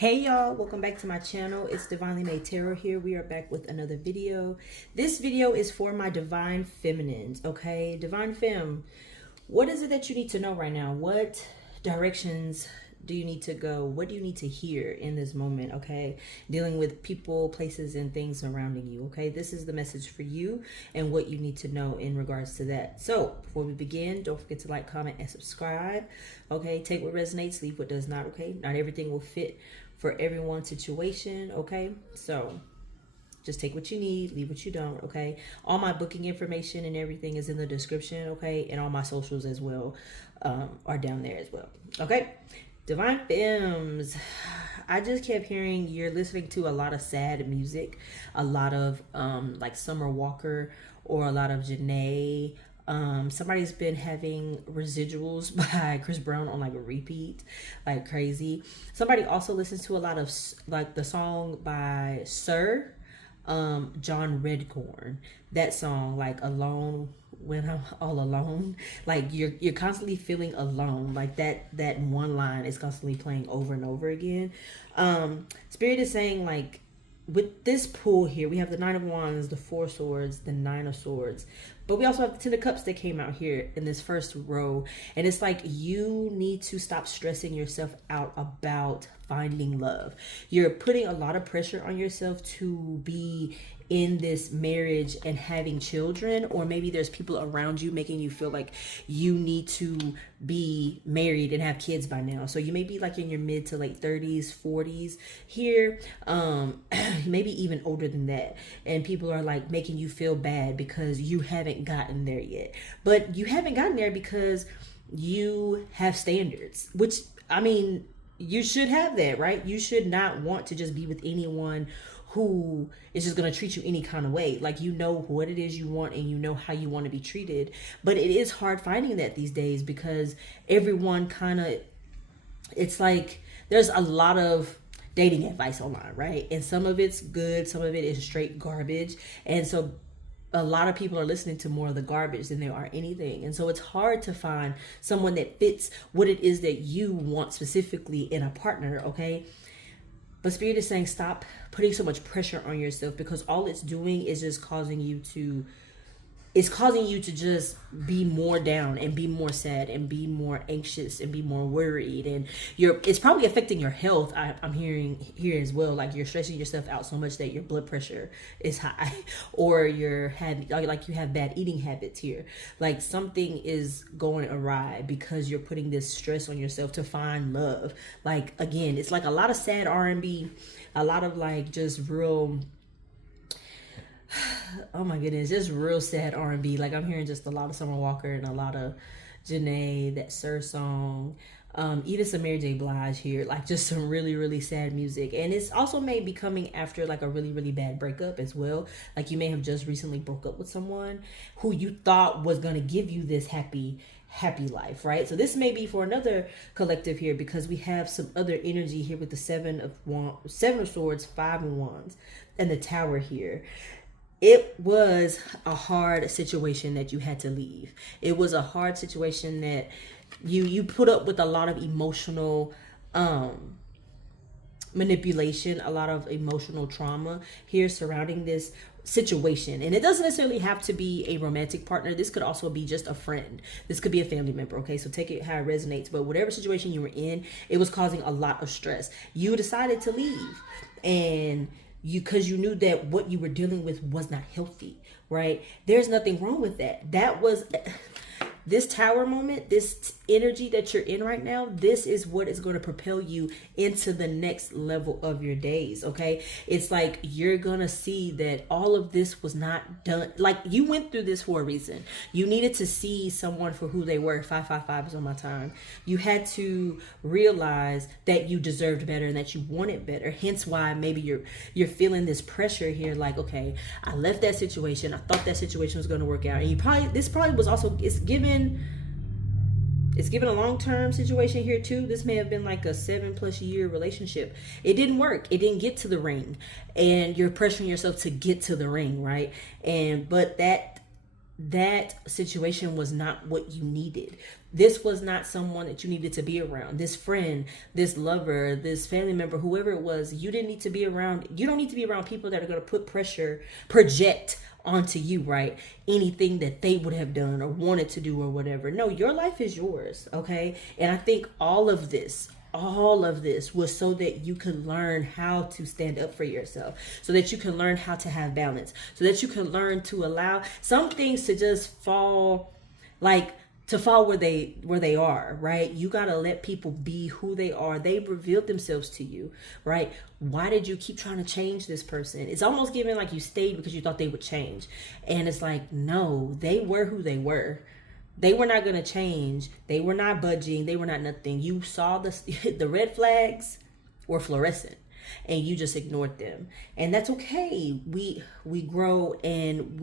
Hey y'all, welcome back to my channel. It's Divinely Made Tarot here. We are back with another video. This video is for my divine feminines, okay? Divine femme, what is it that you need to know right now? What directions do you need to go? What do you need to hear in this moment, okay? Dealing with people, places, and things surrounding you, okay? This is the message for you and what you need to know in regards to that. So before we begin, don't forget to like, comment, and subscribe, okay? Take what resonates, leave what does not, okay? Not everything will fit for everyone's situation, okay? So just take what you need, leave what you don't, okay? All my booking information and everything is in the description, okay? And all my socials as well are down there as well, okay? Divine Femmes, I just kept hearing you're listening to a lot of sad music, a lot of like Summer Walker or a lot of Janae. Somebody's been having Residuals by Chris Brown on like a repeat, like crazy. Somebody also listens to a lot of like the song by Sir John Redcorn. That song, like Alone When I'm All Alone, like you're constantly feeling alone, like that one line is constantly playing over and over again. Spirit is saying, like, with this pool here, we have the Nine of Wands, the Four Swords, the Nine of Swords, but we also have the Ten of Cups that came out here in this first row. And it's like you need to stop stressing yourself out about finding love. You're putting a lot of pressure on yourself to be in this marriage and having children, or maybe there's people around you making you feel like you need to be married and have kids by now. So you may be like in your mid to late 30s, 40s here, maybe even older than that, and people are like making you feel bad because you haven't gotten there yet. But you haven't gotten there because you have standards, which, I mean, you should have that, right? You should not want to just be with anyone who is just going to treat you any kind of way. Like, you know what it is you want and you know how you want to be treated. But it is hard finding that these days because everyone kind of, it's like there's a lot of dating advice online, right? And some of it's good, some of it is straight garbage. And so a lot of people are listening to more of the garbage than there are anything. And so it's hard to find someone that fits what it is that you want specifically in a partner, okay? But Spirit is saying stop putting so much pressure on yourself, because all it's doing is just causing you to just be more down and be more sad and be more anxious and be more worried. And it's probably affecting your health. I'm hearing here as well, like you're stressing yourself out so much that your blood pressure is high, or you have bad eating habits here. Like something is going awry because you're putting this stress on yourself to find love. Like, again, it's like a lot of sad R&B, a lot of like just real, oh my goodness, just real sad R&B. Like, I'm hearing just a lot of Summer Walker and a lot of Janae, that Sir song, even some Mary J. Blige here, like just some really, really sad music. And it's also may be coming after like a really, really bad breakup as well. Like, you may have just recently broke up with someone who you thought was going to give you this happy life, right? So this may be for another collective here, because we have some other energy here with the Seven of Swords, Five of Wands, and the Tower here. It was a hard situation that you had to leave. It was a hard situation that you put up with a lot of emotional manipulation, a lot of emotional trauma here surrounding this situation. And it doesn't necessarily have to be a romantic partner. This could also be just a friend. This could be a family member, okay? So take it how it resonates. But whatever situation you were in, it was causing a lot of stress. You decided to leave, and because you knew that what you were dealing with was not healthy, right? There's nothing wrong with that. That was this Tower moment, this energy that you're in right now. This is what is going to propel you into the next level of your days, okay? It's like you're gonna see that all of this was not done. Like, you went through this for a reason. You needed to see someone for who they were. 555 is on my time. You had to realize that you deserved better and that you wanted better. Hence why maybe you're feeling this pressure here, like, okay, I left that situation, I thought that situation was going to work out. And this probably was also, it's given a long-term situation here too. This may have been like a 7+ year relationship. It didn't work. It didn't get to the ring, and you're pressuring yourself to get to the ring, right? But that situation was not what you needed. This was not someone that you needed to be around. This friend, this lover, this family member, whoever it was, you didn't need to be around. You don't need to be around people that are going to put pressure, project onto you, right? Anything that they would have done or wanted to do or whatever. No, your life is yours, okay? And I think all of this was so that you could learn how to stand up for yourself, so that you can learn how to have balance, so that you can learn to allow some things to just fall, like to fall where they are, right? You got to let people be who they are. They've revealed themselves to you, right? Why did you keep trying to change this person? It's almost giving like you stayed because you thought they would change. And it's like, no, they were who they were. They were not going to change. They were not budging. They were not nothing. You saw the red flags were fluorescent and you just ignored them. And that's okay. We grow, and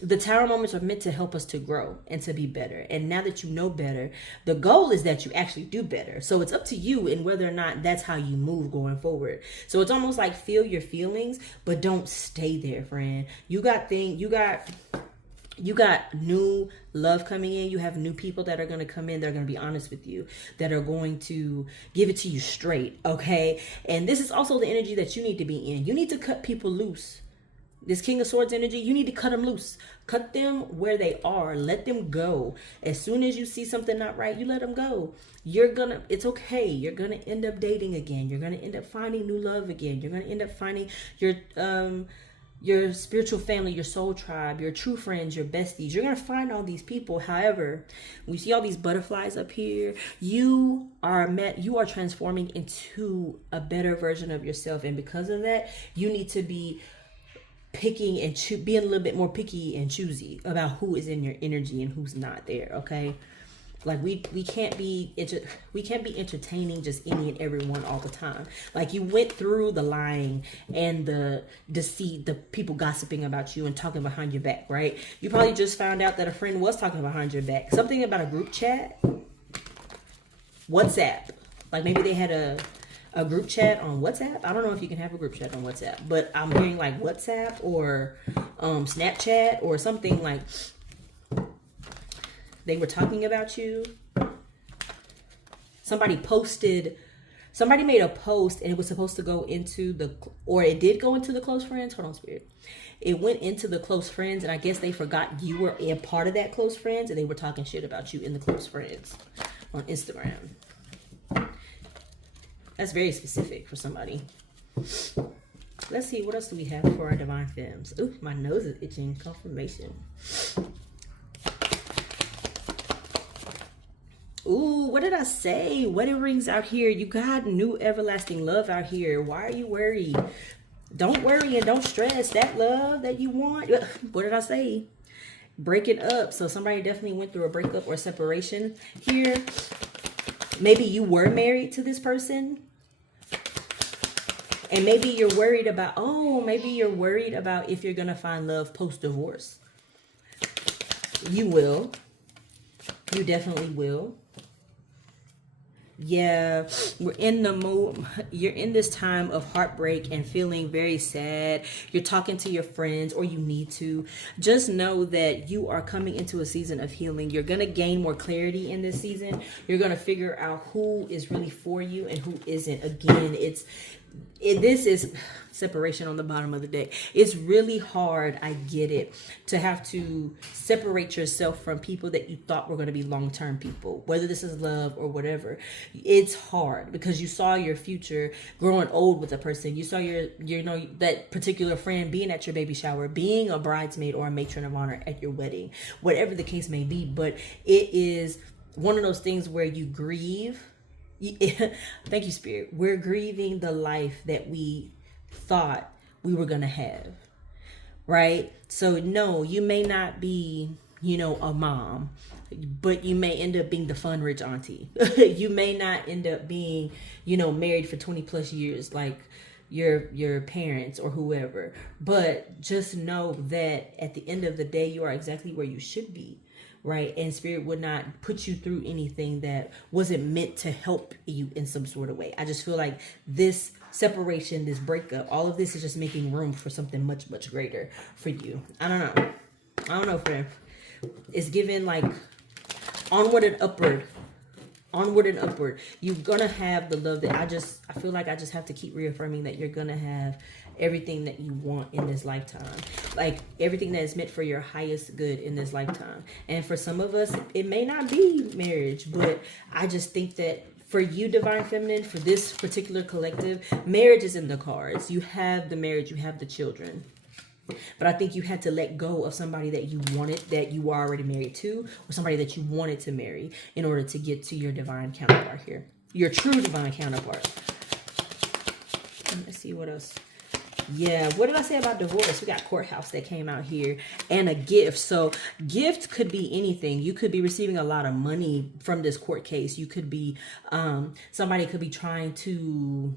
the tower moments are meant to help us to grow and to be better. And now that you know better, the goal is that you actually do better. So it's up to you and whether or not that's how you move going forward. So it's almost like feel your feelings, but don't stay there, friend. You got new love coming in. You have new people that are going to come in. They're going to be honest with you, that are going to give it to you straight. Okay. And this is also the energy that you need to be in. You need to cut people loose. This King of Swords energy, you need to cut them loose. Cut them where they are. Let them go. As soon as you see something not right, you let them go. It's okay. You're going to end up dating again. You're going to end up finding new love again. You're going to end up finding your spiritual family, your soul tribe, your true friends, your besties. You're going to find all these people. However, when you see all these butterflies up here, you are transforming into a better version of yourself. And because of that, you need to be picking and being a little bit more picky and choosy about who is in your energy and who's not there. Okay. Like we can't be entertaining just any and everyone all the time. Like you went through the lying and the deceit, the people gossiping about you and talking behind your back, right? You probably just found out that a friend was talking behind your back. Something about a group chat, WhatsApp. Like maybe they had a group chat on WhatsApp. I don't know if you can have a group chat on WhatsApp, but I'm hearing like WhatsApp or Snapchat or something, like they were talking about you. Somebody made a post and it was supposed to go into it did go into the close friends. Hold on, Spirit. It went into the close friends, and I guess they forgot you were a part of that close friends, and they were talking shit about you in the close friends on Instagram. That's very specific for somebody. Let's see, what else do we have for our divine femmes? Ooh, my nose is itching. Confirmation. Ooh, what did I say? Wedding rings out here. You got new everlasting love out here. Why are you worried? Don't worry and don't stress. That love that you want. What did I say? Breaking up. So somebody definitely went through a breakup or separation here. Maybe you were married to this person. And maybe you're worried about, if you're going to find love post-divorce. You will. You definitely will. Yeah, we're in the mood. You're in this time of heartbreak and feeling very sad. You're talking to your friends, or you need to. Just know that you are coming into a season of healing. You're going to gain more clarity in this season. You're going to figure out who is really for you and who isn't. Again, this is separation on the bottom of the deck. It's really hard, I get it, to have to separate yourself from people that you thought were going to be long-term people, whether this is love or whatever. It's hard because you saw your future growing old with a person. You saw that particular friend being at your baby shower, being a bridesmaid or a matron of honor at your wedding, whatever the case may be. But it is one of those things where you grieve. Thank you, Spirit. We're grieving the life that we thought we were going to have, right? So no, you may not be, a mom, but you may end up being the fun rich auntie. You may not end up being, married for 20 plus years, like your parents or whoever. But just know that at the end of the day, you are exactly where you should be, right? And spirit would not put you through anything that wasn't meant to help you in some sort of way. I just feel like this separation, this breakup, all of this is just making room for something much, much greater for you. I don't know, friend. It's given like onward and upward. Onward and upward. You're gonna have the love that I feel like I just have to keep reaffirming that you're gonna have everything that you want in this lifetime, like everything that is meant for your highest good in this lifetime. And for some of us, it may not be marriage, but I just think that for you, Divine Feminine, for this particular collective, marriage is in the cards. You have the marriage, you have the children. But I think you had to let go of somebody that you wanted, that you were already married to, or somebody that you wanted to marry in order to get to your divine counterpart here. Your true divine counterpart. Let's see what else. Yeah, what did I say about divorce? We got courthouse that came out here, and a gift. So gift could be anything. You could be receiving a lot of money from this court case. You could be, somebody could be trying to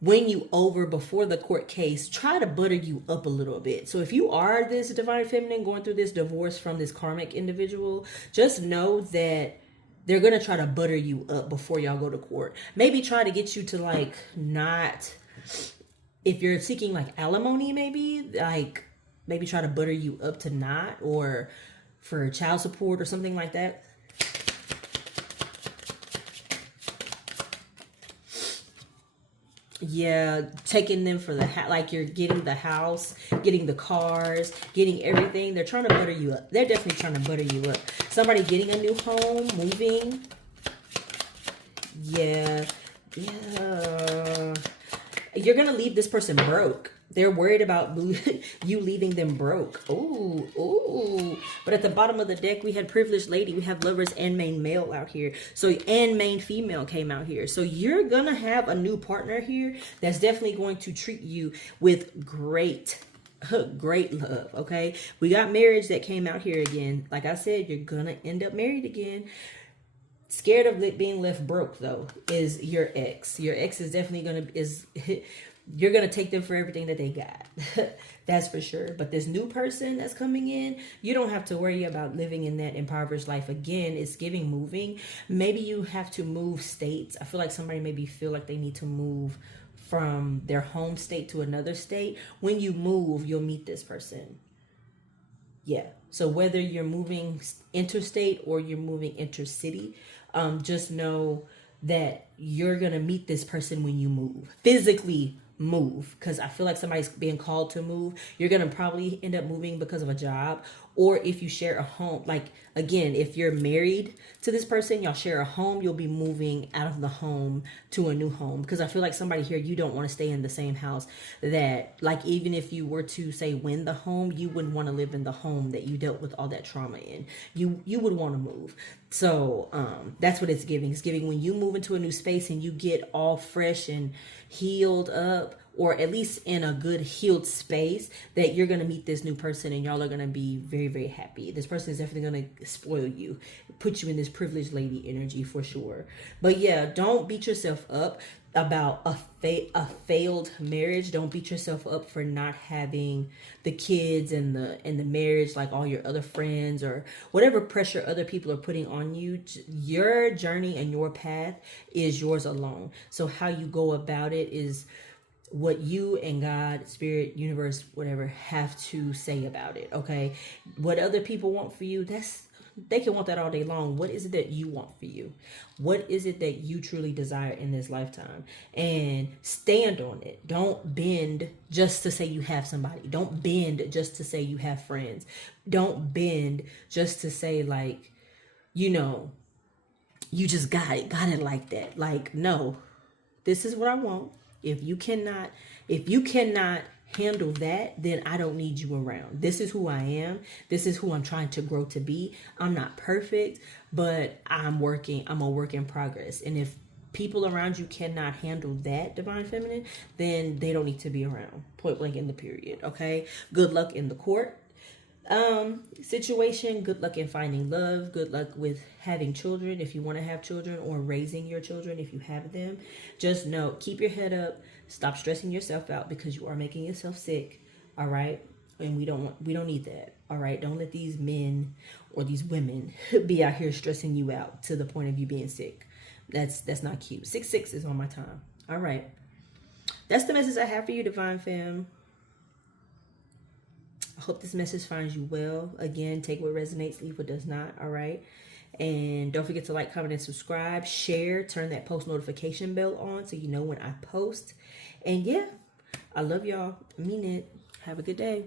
win you over before the court case, try to butter you up a little bit. So if you are this divine feminine going through this divorce from this karmic individual, just know that they're going to try to butter you up before y'all go to court. Maybe try to get you to like not, if you're seeking like alimony, maybe try to butter you up to not, or for child support or something like that. Yeah, taking them for the like you're getting the house, getting the cars, getting everything. They're trying to butter you up. They're definitely trying to butter you up. Somebody getting a new home, moving. Yeah. You're gonna leave this person broke. They're worried about you leaving them broke. Ooh. But at the bottom of the deck, we had privileged lady. We have lovers and main male out here. So, and main female came out here. So you're going to have a new partner here that's definitely going to treat you with great love, okay? We got marriage that came out here again. Like I said, you're going to end up married again. Scared of being left broke, though, is your ex. Your ex is definitely going to... You're going to take them for everything that they got. That's for sure. But this new person that's coming in, you don't have to worry about living in that impoverished life again. It's giving moving. Maybe you have to move states. I feel like somebody maybe feel like they need to move from their home state to another state. When you move, you'll meet this person. Yeah. So whether you're moving interstate or you're moving intercity, just know that you're going to meet this person when you move. Physically move, because I feel like somebody's being called to move. You're going to probably end up moving because of a job, or if you share a home. Like, again, if you're married to this person, y'all share a home, you'll be moving out of the home to a new home, because I feel like somebody here, you don't want to stay in the same house that, like, even if you were to say win the home, you wouldn't want to live in the home that you dealt with all that trauma in. You would want to move. So that's what it's giving. It's giving when you move into a new space and you get all fresh and healed up, or at least in a good healed space, that you're going to meet this new person and y'all are going to be very, very happy. This person is definitely going to spoil you, put you in this privileged lady energy for sure. But yeah, don't beat yourself up about a failed marriage. Don't beat yourself up for not having the kids and the marriage like all your other friends, or whatever pressure other people are putting on you. Your journey and your path is yours alone. So how you go about it is what you and God, spirit, universe, whatever, have to say about it, okay? What other people want for you, they can want that all day long. What is it that you want for you? What is it that you truly desire in this lifetime? And stand on it. Don't bend just to say you have somebody. Don't bend just to say you have friends. Don't bend just to say, like, you know, you just got it like that. Like, no, this is what I want. If you cannot handle that, then I don't need you around. This is who I am. This is who I'm trying to grow to be. I'm not perfect, but I'm a work in progress. And if people around you cannot handle that, divine feminine, then they don't need to be around. Point blank in the period. Okay. Good luck in the court. Situation. Good luck in finding love. Good luck with having children if you want to have children, or raising your children if you have them. Just know, keep your head up. Stop stressing yourself out, because you are making yourself sick. All right, and we don't need that. All right, don't let these men or these women be out here stressing you out to the point of you being sick. That's not cute. 6-6 is on my time. All right, that's the message I have for you, Divine Fam. I hope this message finds you well. Again, take what resonates, leave what does not. All right. And don't forget to like, comment, and subscribe. Share. Turn that post notification bell on so you know when I post. And yeah, I love y'all. I mean it. Have a good day.